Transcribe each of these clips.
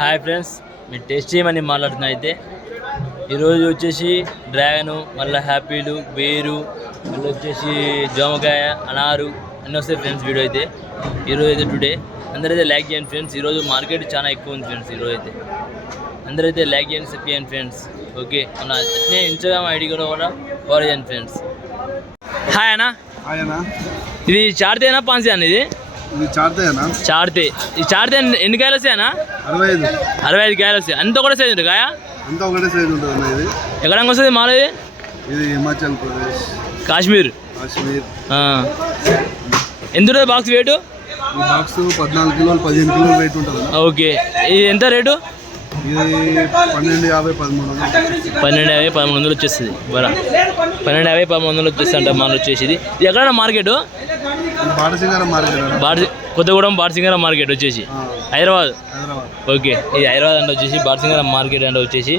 Hi friends మీ taste చేయమని మాట్లాడుతున్నా అయితే. ఈరోజు వచ్చేసి డ్రాగను మళ్ళీ హ్యాపీలు బేరు మళ్ళీ వచ్చేసి జామకాయ అనారు అన్నీ వస్తాయి ఫ్రెండ్స్ వీడియో అయితే. ఈరోజు అయితే టుడే అందరైతే లైక్ చేయండి ఫ్రెండ్స్. ఈరోజు మార్కెట్ చాలా ఎక్కువ ఉంది ఫ్రెండ్స్ ఈరోజు అయితే. అందరైతే లైక్ చేయండి చేయండి ఫ్రెండ్స్. ఓకే మన అట్నే ఇన్స్టాగ్రామ్ ఐడి కూడా కూడా ఫాలో చేయండి ఫ్రెండ్స్. హాయ్ అన్న. ఇది చార్తేనా పాన్సీ అన్న ఇది? చార్తే ఈ చార్తే ఎన్ని- కాయలు వస్తాయన్నా? అరవై ఐదు అరవై ఐదు కాయలు వస్తాయి. అంత కూడా సైజు ఉంటుంది కాయ? అంతా ఒకటే సైజ్ ఉంటుంది ఇది. ఎక్కడానికి వస్తుంది మాలది ఇది? హిమాచల్ ప్రదేశ్. కాశ్మీర్. కాశ్మీర్. ఎంత ఉంటుంది బాక్స్ వెయిట్ బాక్స్ పద్నాలుగు కిలోలు పదిహేను కిలోలు వెయిట్ ఉంటుంది ఓకే. ఇది ఎంత రేటు? ఇది పన్నెండు యాభై పదమూడు వందలు. పన్నెండు యాభై పదమూడు వందలు వచ్చేస్తుంది బరా పన్నెండు యాభై పదమూడు వందలు వచ్చేస్తుంది అంట మాల్ వచ్చేసి ఇది ఇది ఎక్కడ మార్కెట్? ఇది బాటసింగారం మార్కెట్ కొత్తగూడెం బార్సింగర మార్కెట్ వచ్చేసి. హైదరాబాద్? ఓకే. ఇది హైదరాబాద్ అంటే వచ్చేసి బార్సింగర మార్కెట్ అంటే వచ్చేసి.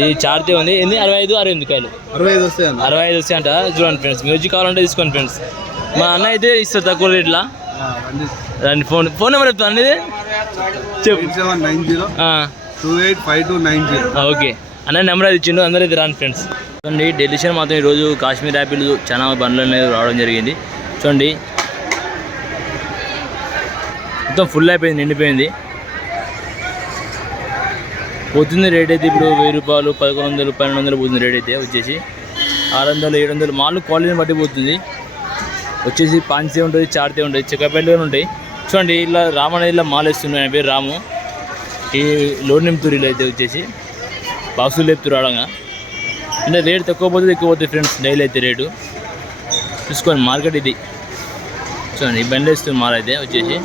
ఇది చార్తే ఉంది. ఎన్ని? అరవై ఐదు అరవై ఎనిమిది కాయలు. అరవై ఐదు వస్తాయి అరవై ఐదు వస్తాయి అంట. చూడండి ఫ్రెండ్స్ మ్యూజిక్ కావాలంటే తీసుకోండి ఫ్రెండ్స్. మా అన్న అయితే ఇస్తారు తక్కువ రేట్లా. రండి. ఫోన్ ఫోన్ నెంబర్ చెప్తాను అనేది చెప్పు. Nine zero. Two eight five two nine zero okay. అన్న నెంబర్ అది ఇచ్చిండు అందరూ ఇది రాండి ఫ్రెండ్స్. చూడండి డెలిషన్ మాత్రం ఈరోజు కాశ్మీర్ యాపిల్ చాలా బండ్లు అనేది రావడం జరిగింది. చూడండి. మొత్తం ఫుల్ అయిపోయింది నిండిపోయింది. పోతుంది రేట్ అయితే ఇప్పుడు వెయ్యి రూపాయలు పదకొండు వందలు పన్నెండు వందలు పోతుంది రేట్ అయితే వచ్చేసి. ఆరు వందలు ఏడు వందలు మాలు క్వాలిటీని బట్టి పోతుంది. వచ్చేసి పాన్సీ ఉంటుంది చార్తే ఉంటుంది చెక్కపల్లి ఉంటాయి. చూడండి ఇలా రామ్ అనేది ఇలా మాలు వేస్తున్నాయి ఆయన పేరు రాము. ఈ లోడ్ నింపుతురు అయితే వచ్చేసి బాసులు లేపుతూ రావడంగా అంటే రేట్ తక్కువ పోతుంది ఎక్కువ పోతుంది ఫ్రెండ్స్ డైలీ అయితే రేటు. చూసుకోండి మార్కెట్ ఇది. చూడండి ఈ బండి వేస్తుంది మాల్ అయితే వచ్చేసి.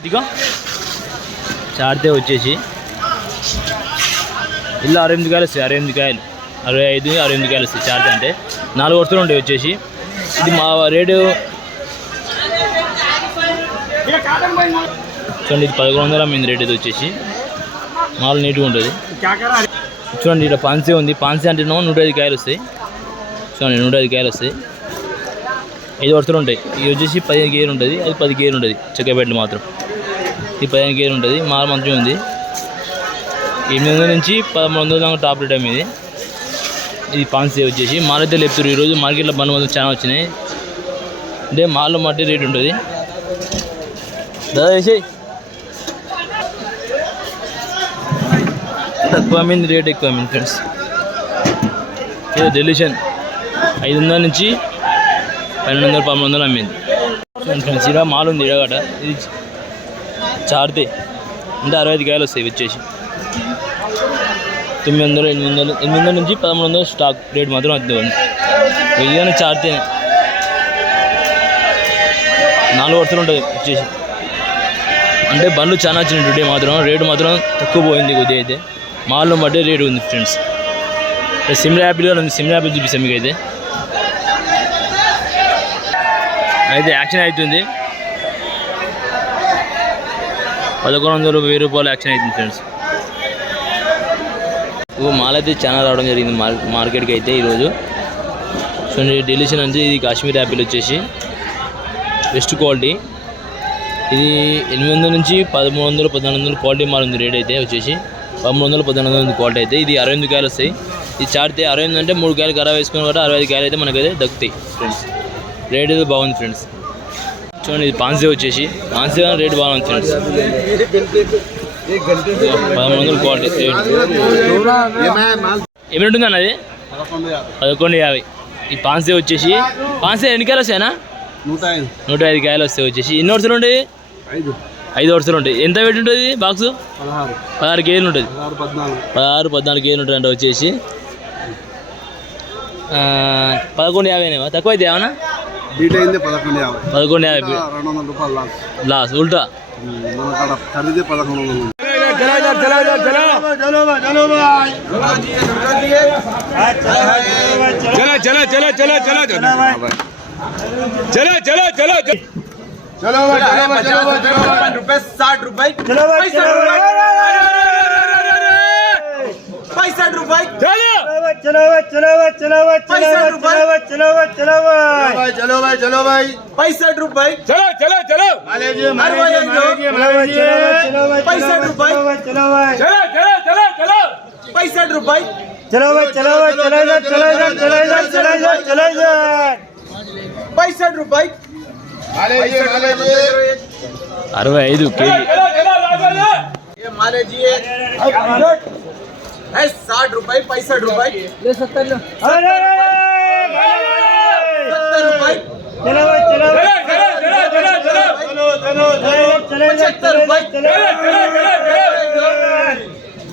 ఇదిగో చార్తే వచ్చేసి. ఇలా అరవై ఎనిమిది కాయలు వస్తాయి అరవై ఎనిమిది కాయలు. అరవై ఐదు అరవై ఎనిమిది కాయలు వస్తాయి చార్తే అంటే. నాలుగు వస్తువులు ఉంటాయి వచ్చేసి. ఇది మా రేటు. చూడండి ఇది పదకొండు వందల అమ్మింది రేట్ ఇది వచ్చేసి. మాల్ నీట్గా ఉంటుంది. చూడండి ఇక్కడ పాన్సీ ఉంది. పాన్సీ అంటే నూట ఐదు కాయలు వస్తాయి. చూడండి నూట ఐదు కాయలు వస్తాయి. ఐదు వరుసలు ఉంటాయి. ఇది వచ్చేసి పదిహేను గేర్ ఉంటుంది. అది పది గేర్ ఉంటుంది. చెక్కపేటలు మాత్రం. ఇది పదిహేను గేర్ ఉంటుంది. మాల్ మంచిగా ఉంది. ఎనిమిది వందల నుంచి పదమూడు వందల దాకా టాప్ రేట్ ఇది? ఇది పాన్సీ వచ్చేసి. మాల్ అయితే లేపుతారు. ఈరోజు మార్కెట్లో బండ్ మొత్తం చాలా వచ్చినాయి. అంటే మాల్లో మట్టి రేట్ ఉంటుంది. దాదా తక్కువ అమ్మింది రేట్ ఎక్కువ అమ్మింది ఫ్రెండ్స్ ఇది డెలిషన్ ఐదు వందల నుంచి పన్నెండు వందలు పదమూడు వందలు అమ్మింది ఫ్రెండ్స్ ఇక్కడ మాల్ ఉంది ఇడగట ఇది చార్తే. అంటే అరవై ఐదు కాయలు వస్తాయి వచ్చేసి. తొమ్మిది వందలు ఎనిమిది వందలు ఎనిమిది వందల నుంచి పదమూడు వందలు స్టాక్ రేట్ మాత్రం అద్దె ఉంది. ఇదిగానే చార్తే. నాలుగు వరుసలు ఉంటుంది వచ్చేసి. అంటే బండ్లు చాలా వచ్చినాయి టుడే మాత్రం. రేటు మాత్రం తక్కువ పోయింది కొద్దిగా అయితే. మాల్లో బట్టే రేటు ఉంది ఫ్రెండ్స్. సిమ్లా యాపిల్ కూడా ఉంది సిమ్లా యాపిల్ చూపిస్తాం మీకు అయితే అయితే యాక్షన్ అవుతుంది. పదకొండు వందలు వెయ్యి రూపాయలు యాక్షన్ అవుతుంది ఫ్రెండ్స్. ఓ మాల్ అయితే చాలా రావడం జరిగింది మార్ మార్కెట్కి అయితే ఈరోజు. చూడండి డెలిషన్ అంటే ఇది కాశ్మీర్ యాపిల్ వచ్చేసి. Best quality. ఇది ఎనిమిది వందల నుంచి పదమూడు వందలు పద్నాలుగు వందలు క్వాలిటీ మాల్ ఉంది రేట్ అయితే వచ్చేసి. పదమూడు వందలు పద్నాలుగు వందలు క్వాలిటీ అయితే ఇది అరవై ఎనిమిది కాయలు వస్తాయి. ఇది చాడితే అరవై ఎనిమిది అంటే మూడు కాయలు ఖరాబ్ వేసుకుని కూడా అరవై ఐదు కాయలు అయితే మనకైతే దక్కుతాయి. ఫ్రెండ్స్. రేట్ అయితే బాగుంది ఫ్రెండ్స్. చూడండి ఇది పాన్సీ వచ్చేసి. పాన్సీ రేట్ బాగుంది ఫ్రెండ్స్. పదమూడు వందలు క్వాలిటీ. రేట్ ఏమి ఉంటుంది అన్నది పదకొండు యాభై. ఈ పాన్సీ వచ్చేసి పాన్సీ ఎన్ని కాయలు వస్తాయనా నూట ఐదు. నూట ఐదు కాయలు వస్తాయి వచ్చేసి. ఎన్ని వరుసలు ఉంటాయి? ఐదు. ఐదు వరుసలు ఉంటాయి ఎంత వెయిట్ ఉంటుంది బాక్స్ పదహారు కేజీలు ఉంటుంది పదహారు పద్నాలుగు కేజీలు ఉంటుంది అంటే వచ్చేసి పదకొండు యాభైనేమా తక్కువ అయితే ఏమన్నా పదకొండు యాభై లాస్ ఉల్టా ఖరీదే పదకొండు చలో చలో చలో చలో చలో చలో చలో చలో ચલો ભાઈ ચલો ભાઈ ચલો ભાઈ રૂપિયા સાઠ રૂપિયા ચલો ભાઈ ચલો ભાઈ પૈસા રૂપિયા ચલો ચલો ચલો ચલો ચલો ચલો ભાઈ ચલો ભાઈ ચલો ભાઈ પૈસા રૂપિયા ચલો ચલો ચલો માલેજી માલેજી માલેજી પૈસા રૂપિયા ચલો ભાઈ ચલો ચલો ચલો ચલો પૈસા રૂપિયા ચલો ભાઈ ચલો ભાઈ ચલો ચલો ચલો ચલો ચલો ચલો પૈસા રૂપિયા అరవై ఐదు కేజీ साठ रुपए पैंसठ रुपए सत्तर पचहत्तर रुपए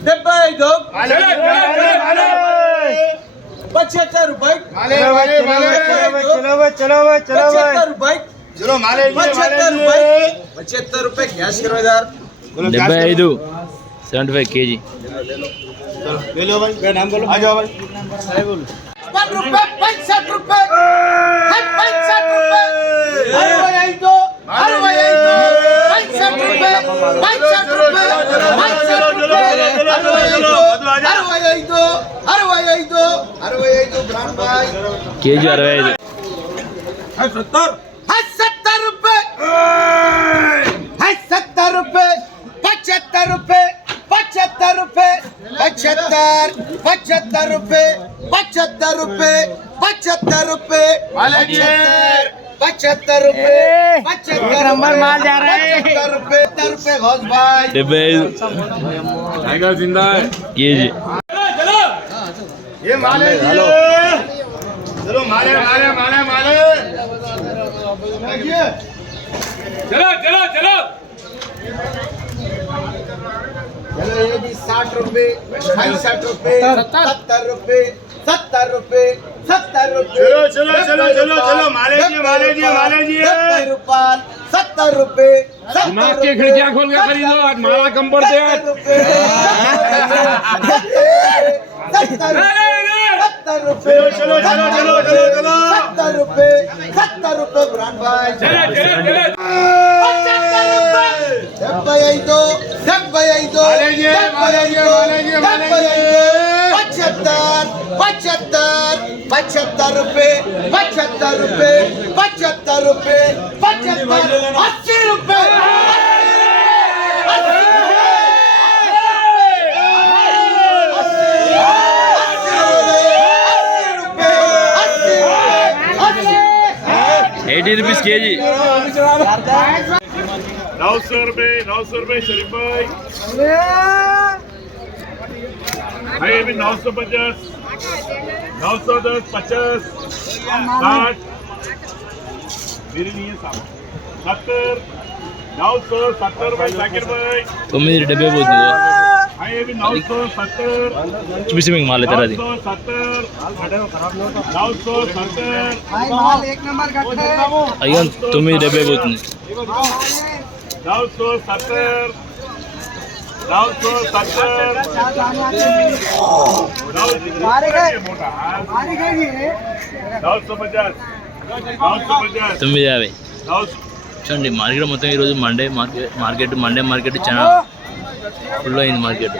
नब्बे दो पचहत्तर रुपए पचहत्तर रुपए ರೂಪಾಯಿ ಕ್ಯಾಶ್ ಇರೋದಾರ್ డెబ్బై ఐదు సెవెంటీ ఫైవ్ కేజీ కేజీ అరవై ఐదు पचहत्तर रुपए पचहत्तर रुपए पचहत्तर पचहत्तर रुपए पचहत्तर रुपए पचहत्तर रुपए पचहत्तर रुपए पचहत्तर नंबर जा पचहत्तर रुपए पचहत्तर रुपए घोष भाई। ज़िंदा ये जी। ये माले चलो माले माले माले माले। चलो चलो चलो। भी साठ रुपए पैंसठ रुपए सत्तर रुपए सत्तर रुपए सत्तर रुपए चलो, चलो, चलो, चलो, चलो, माले जी, माले जी, माले जी। रुपये सत्तर रुपए दिमाग की खिड़कियाँ खोल के खरीदो आज माला कम पड़ते हैं सत्तर सत्तर रुपए चलो, चलो, चलो, चलो, चलो। सत्तर रुपए सत्तर रुपए ब्रांड भाई డెబ్బై ఐదు డెబ్బై ఐదు డెబ్బై ఐదు డెబ్బై ఐదు పచ్చహత్తర్ పచ్చహత్తర్ పచ్చహత్తర్ రూపాయ పచ్చహత్తర్ రూపాయ పచ్చహత్తర్ రూపాయ పచ్చహత్తర్ అస్సీ రూపాయ ఎయిటీ రూపీస్ కేజీ नौ सौ रुपए नौ सौ रुपए शरीफ भाई। भाई अभी नौ सौ पचास नौ सौ दस पचास साठ। मेरे लिए सत्तर नौ सौ सत्तर भाई साकिर भाई। तो मेरे डब्बे बोल दो भाई अभी नौ सौ सत्तर नौ सौ सत्तर नौ सौ सत्तर तुम्हें डबे बोल मोटा नौ सौ पचास नौ सौ पचास తొమ్మిది యాభై नौ చూడండి మార్కెట్ మొత్తం ఈరోజు Monday market market Monday market చాలా ఫుల్ అయింది మార్కెట్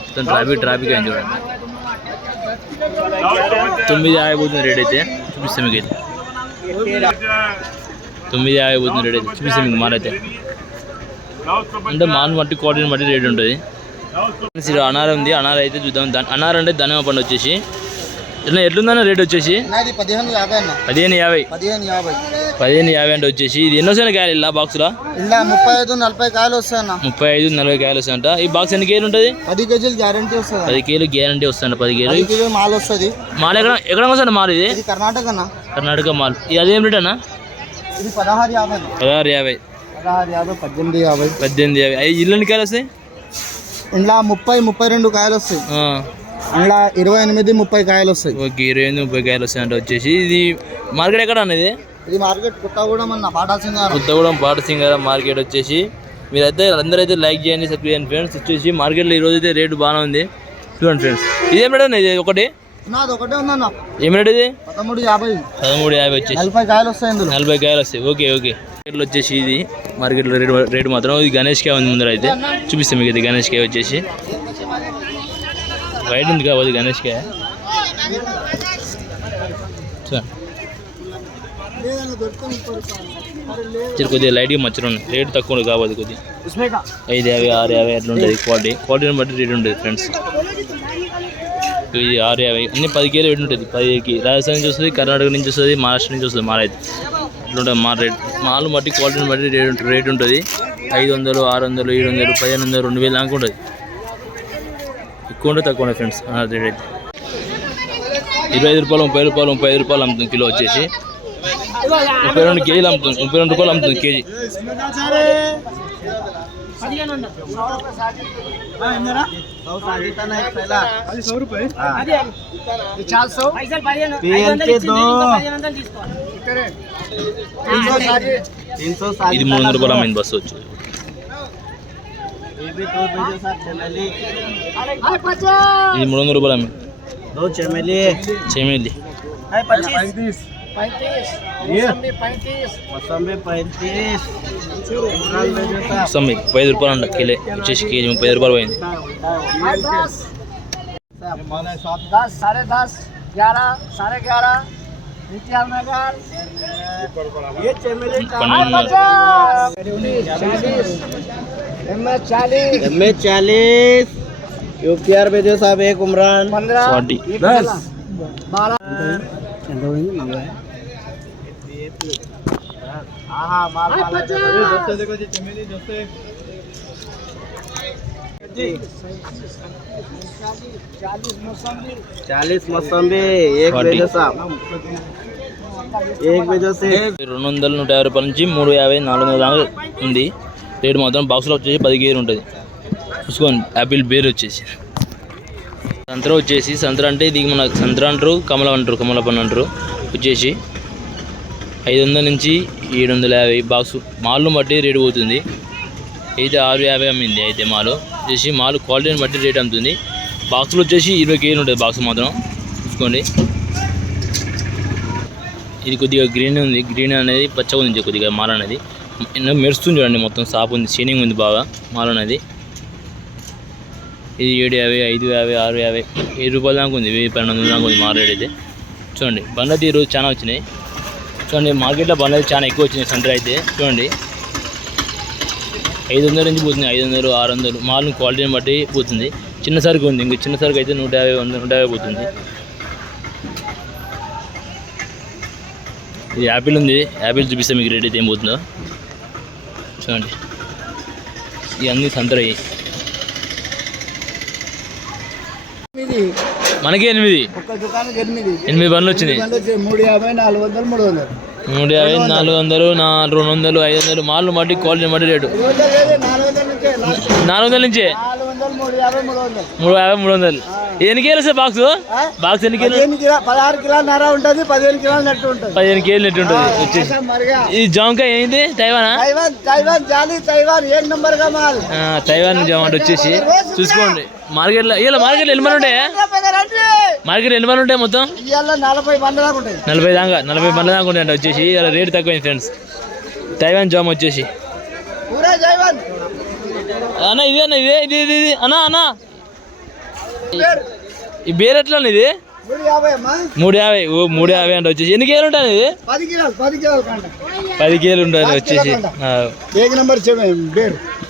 మొత్తం ట్రాఫిక్ ట్రాఫిక్ అయింది చూడండి नौ सौ पचास తొమ్మిది యాభై పోతుంది రేట్ అయితే చూపిస్తాం మీకు అయితే తొమ్మిది యాభై పోతుంది రేట్ అయితే చూపిస్తాం మీకు మాల్ అయితే नौ सौ అంటే మాల్ బట్టి క్వాలిటీని బట్టి రేట్ ఉంటుంది. ఇక్కడ అనార్ ఉంది. అనార్ అయితే చూద్దాం. అనార్ అంటే ధనియా పండు వచ్చేసి. ఇట్లా ఎట్లుందన్న రేట్ వచ్చేసి? పదిహేను యాభై పదిహేను యాభై. అంటే వచ్చేసి. ఇది ఎన్నోసారి కాయలు ఇలా బాక్స్లో ఇలా ముప్పై ఐదు నలభై కాయలు వస్తాయన్న. ముప్పై ఐదు నలభై కాయలు వస్తాయంట. ఈ బాక్స్ ఎన్ని కేజీలు ఉంటుంది? పది కేజీలు గ్యారంటీ వస్తుంది పది కేజీలు గ్యారంటీ వస్తాయంట పది కేజీలు. మాల్ వస్తుంది. మాల్ ఎక్కడ ఎక్కడ వస్తాడు మాల్ ఇది? కర్ణాటక అన్న కర్ణాటక మాల్. ఇది అదేం రేట్ అన్న? ఇది పదహారు యాభై. పదహారు యాభై. పదహారు యాభై పద్దెనిమిది యాభై. పద్దెనిమిది యాభై. ఐదు ఇల్లు ఎన్ని కాయలు వస్తాయి? ఇంట్లో ముప్పై ముప్పై రెండు కాయలు వస్తాయి. అందులో ఇరవై ఎనిమిది ముప్పై కాయలు వస్తాయి. ఓకే ఇరవై ఎనిమిది ముప్పై కాయలు వస్తాయంట వచ్చేసి. ఇది మార్కెట్ ఎక్కడ అన్న ఇది? మార్కెట్ కొత్తగూడెం అన్న పాటాల్సింగారం కొత్తగూడెం పాటసింగార మార్కెట్ వచ్చేసి. మీరైతే అందరూ అయితే లైక్ చేయండి సబ్స్క్రైబ్ చేయండి ఫ్రెండ్స్. వచ్చేసి మార్కెట్లో ఈ రోజు అయితే రేటు బాగానే ఉంది. చూడండి ఫ్రెండ్స్. ఇదేం రేట్ ఇది? ఒకటి? ఒకటే ఉందన్న. ఏం రేట్ ఇది? పదమూడు యాభై. పదమూడు యాభై వచ్చేసి. నలభై కాయలు వస్తాయి నలభై కాయలు వస్తాయి. Okay okay. మార్కెట్లో వచ్చేసి ఇది. మార్కెట్లో రేటు రేటు మాత్రం ఇది గణేష్ కే ఉంది ముందర అయితే. చూపిస్తాం మీకు ఇది గణేష్ కే వచ్చేసి. వైట్ ఉంది కాబట్టి గణేష్ కే కొద్దిగా లైట్గా మచ్చలు ఉన్నాయి. రేటు తక్కువ ఉంది కాబట్టి కొద్దిగా. ఐదు యాభై ఆరు యాభై అట్లా ఉంటుంది క్వాలిటీ క్వాలిటీని బట్టి రేటు ఉంటుంది ఫ్రెండ్స్ ఇది ఆరు యాభై. అన్ని పది కేలు రేటు ఉంటుంది. పదికి రాజస్థాన్ నుంచి వస్తుంది కర్ణాటక నుంచి వస్తుంది మహారాష్ట్ర నుంచి వస్తుంది మారైతే అయితే ఇట్లా ఉంటుంది మా రేట్ మాల్ బట్టి క్వాలిటీని బట్టి రేట్ రేట్ ఉంటుంది. ఐదు వందలు ఆరు వందలు ఏడు వందలు పదిహేను వందలు రెండు వేలు దాకా ఉంటుంది. ఎక్కువ ఉంటుంది తక్కువ ఉంటుంది ఫ్రెండ్స్ రేట్ అయితే. ఇరవై ఐదు రూపాయలు ముప్పై రూపాయలు ముప్పై ఐదు రూపాయలు అమ్ముతుంది కిలో వచ్చేసి. ముప్పై రెండు కేజీలు అమ్ముతుంది ముప్పై రెండు రూపాయలు అమ్ముతుంది కేజీ. ఇది మూడు వందల రూపాయలు అమ్మింది బస్సు వచ్చి ఇది మూడు వందల రూపాయలు అమ్మింది दो चमेली చేమిది है पच्चीस मौसम्बी पैंतीस సమ్మి ముప్పై ఐదు రూపాయలు అంట కిలో వచ్చేసి కేజీ ముప్పై ఐదు రూపాయలు పోయింది दस साढ़े दस ग्यारह साढ़े ग्यारह नित्याल नगर ये चमेली పన్నెండు एम एच चालीस एम एच चालीस यू पी आर भेजो साहब एक उमरान पंद्रह ఫార్టీ दस बारह हाँ हाँ माल चालीस मौसम्बी एक Forty. भेजो साहब एक भेजो से రెండు వందల నూట యాభై రూపాయల నుంచి మూడు యాభై నాలుగు వందల దాకా ఉంది రేటు మాత్రం బాక్స్లో వచ్చేసి పది కేజీలు ఉంటుంది చూసుకోండి యాపిల్ బేర్ వచ్చేసి సంత్ర వచ్చేసి సంత్ర అంటే ఇది మన సంత్ర అంటారు కమలం అంటారు కమల పన్ను అంటారు వచ్చేసి ఐదు వందల నుంచి ఏడు వందల యాభై బాక్స్ మాల్ను బట్టి రేటు పోతుంది. అయితే ఆరు యాభై అమ్మింది అయితే మాలు. వచ్చేసి మాలు క్వాలిటీని బట్టి రేట్ అమ్ముతుంది. బాక్స్లో వచ్చేసి ఇరవై కేజీలు ఉంటుంది బాక్స్ మాత్రం. చూసుకోండి. ఇది కొద్దిగా గ్రీన్ ఉంది. గ్రీన్ అనేది పచ్చగా ఉంది కొద్దిగా మాల అనేది. మెరుస్తుంది చూడండి మొత్తం సాపు ఉంది. షైనింగ్ ఉంది బాగా మాల అనేది. ఇది ఏడు యాభై ఐదు యాభై ఆరు యాభై. ఏడు రూపాయల దాకా ఉంది. వెయ్యి పన్నెండు వందల దాకా ఉంది మాల రేట్ అయితే. చూడండి. బండ్లు ఈరోజు చాలా వచ్చినాయి. చూడండి మార్కెట్లో బండ్లు చాలా ఎక్కువ వచ్చినాయి సెంటర్ అయితే. చూడండి. ఐదు వందల నుంచి పోతుంది ఐదు వందలు ఆరు వందలు మాల్ క్వాలిటీని బట్టి పోతుంది. చిన్న సరుకు ఉంది ఇంక చిన్న సరుకు అయితే నూట యాభై వంద నూట యాభై పోతుంది. ఇది యాపిల్ ఉంది. యాపిల్ చూపిస్తే మీకు రేట్ అయితే ఏం పోతుందో. చూడండి. ఇవన్నీ సంతరయ్యి మనకి ఎనిమిది. ఒక్క ఎనిమిది. ఎనిమిది బండ్లు వచ్చినాయి. బండ్లు వచ్చాయి. మూడు యాభై నాలుగు వందలు మూడు వందలు. నూట యాభై నాలుగు వందలు నా రెండు వందలు ఐదు వందలు. మాల్ బట్టి క్వాలిటీ బట్టి రేటు. నాలుగు వందల నుంచే మూడు యాభై మూడు వందలు. ఎన్ని కేలు బాక్స్? బాక్స్ ఎన్ని కేలు కిలో పదహారు కిలోల నర ఉంటుంది పదిహేను కిలోల నట్టు ఉంటుంది. పదిహేను కేలు నెట్ ఉంటుంది. ఈ జామకాయ ఏంది? తైవానా? తైవాన్ తైవాన్ జాలి తైవాన్ ఏం నంబర్గా మాల్ తైవాన్ జామ అంటే వచ్చేసి. చూసుకోండి. మార్కెట్లో ఇలా మార్కెట్లో ఎన్ని మంది ఉంటాయా? మార్కెట్ ఎన్ని మంది ఉంటాయి మొత్తం? నలభై దాకా ఉంటాయి. నలభై దాకా నలభై బండ్ల దాకా ఉంటాయంట వచ్చేసి. ఇలా రేట్ తక్కువైంది ఫ్రెండ్స్. తైవాన్ జామ్ వచ్చేసి. అన్న ఇది అన్న ఇదే ఇది ఇది ఇది. అన్న అన్న. ఈ బేర్ ఎట్లా ఇది? మూడు యాభై ఓ మూడు యాభై అంటే వచ్చేసి. ఎన్ని కేలు ఉంటాయి ఇది? పది కేలు ఉంటుంది వచ్చేసి.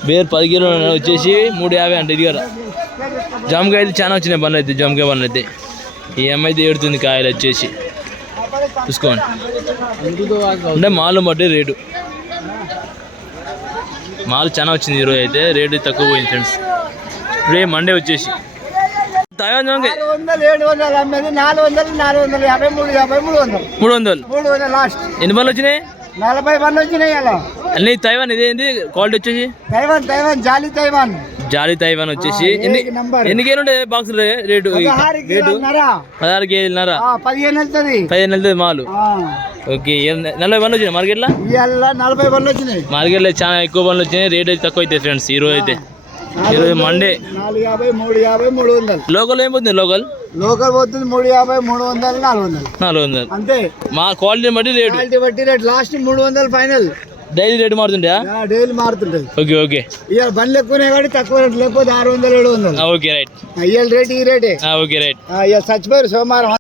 బేర్. పది కేలు వచ్చేసి మూడు యాభై అంటే ఇది కదా. జామకాయ అయితే చాలా వచ్చినాయి బండ్లు అయితే జామకాయ బండ్లు అయితే. ఈ అమ్మాయి ఏడుతుంది కాయలు వచ్చేసి. చూసుకోండి. అంటే మాలు బట్టి రేటు. మాల్ చాలా వచ్చింది ఈరోజు అయితే రేటు తక్కువ పోయింది ఫ్రెండ్స్. ఇప్పుడే మండే వచ్చేసి తైవాన్ జామకాయ నాలుగు వందలు ఏడు వందలు అమ్మేది నాలుగు వందలు నాలుగు వందలు యాభై మూడు యాభై మూడు వందలు. మూడు వందలు. మూడు వందలు లాస్ట్. ఎన్ని బండ్లు వచ్చినాయి? నలభై బండ్లు వచ్చినాయి అలా. అన్ని తైవాన్ ఇదేంటి క్వాలిటీ వచ్చేసి? తైవాన్ తైవాన్ జాలి తైవాన్. జాలి తైవాన్ వచ్చేసి. ఎన్ని కేలు ఉంటాయి బాక్స్ రేటు రేటు? పదహారు కేజీలన్నర పదిహేను వెళ్తుంది. పదిహేను వెళ్తుంది మాలు. ఓకే నలభై బండ్లు వచ్చినాయి మార్కెట్లో? నలభై బండ్లు వచ్చినాయి. మార్కెట్లో చాలా ఎక్కువ బండ్లు వచ్చినాయి. రేట్ అయితే తక్కువ అవుతాయి ఫ్రెండ్స్ ఈరోజు అయితే. ఈరోజు మండే. నాలుగు యాభై మూడు యాభై మూడు వందలు. లోకల్ ఏం పోతుంది లోకల్? లోకల్ పోతుంది మూడు యాభై మూడు వందలు నాలుగు వందలు. నాలుగు వందలు. అంతే. మా క్వాలిటీని బట్టి రేటు. క్వాలిటీ బట్టి రేట్. లాస్ట్ మూడు వందలు ఫైనల్. డైలీ రేటు మారుతుంటా డైలీ మారుతుంటది. Okay okay. ఇవాళ బండ్లు ఎక్కువనే కాబట్టి తక్కువ రేట్ లేకపోతే ఆరు వందలు ఏడు వందలు. Okay right. ఇవాళ రేట్ ఈ రేటే. Okay right. ఇవాళ చచ్చిపోయారు సోమవారం.